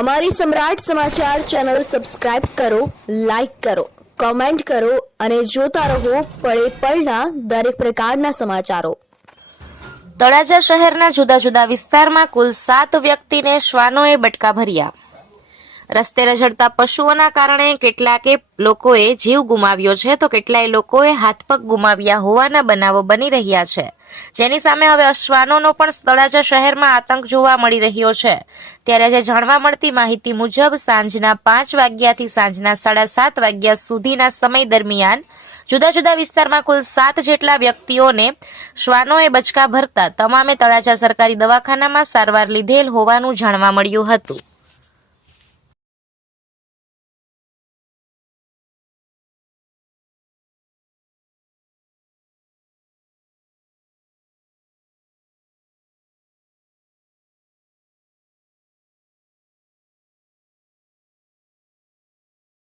અમારી સમ્રાટ સમાચાર ચેનલ સબસ્ક્રાઇબ કરો, લાઈક કરો, કોમેન્ટ કરો અને જોતા રહો પળે પળના દરેક પ્રકારના સમાચારો। તળાજા શહેરના જુદા જુદા વિસ્તારમાં કુલ 7 વ્યક્તિને શ્વાનોએ બટકા ભર્યા। રસ્તે રઝળતા પશુઓના કારણે કેટલાકે લોકોએ જીવ ગુમાવ્યો છે તો કેટલાય લોકોએ હાથપગ ગુમાવ્યા હોવાના બનાવો બની રહ્યા છે, જેની સામે હવે શ્વાનોનો પણ તળાજા શહેરમાં આતંક જોવા મળી રહ્યો છે। ત્યારે આજે જાણવા મળતી માહિતી મુજબ સાંજના 5 વાગ્યાથી સાંજના 7:30 વાગ્યા સુધીના સમય દરમિયાન જુદા જુદા વિસ્તારમાં કુલ 7 જેટલા વ્યક્તિઓને શ્વાનોએ બચકા ભરતા તમામે તળાજા સરકારી દવાખાનામાં સારવાર લીધેલ હોવાનું જાણવા મળ્યું હતું।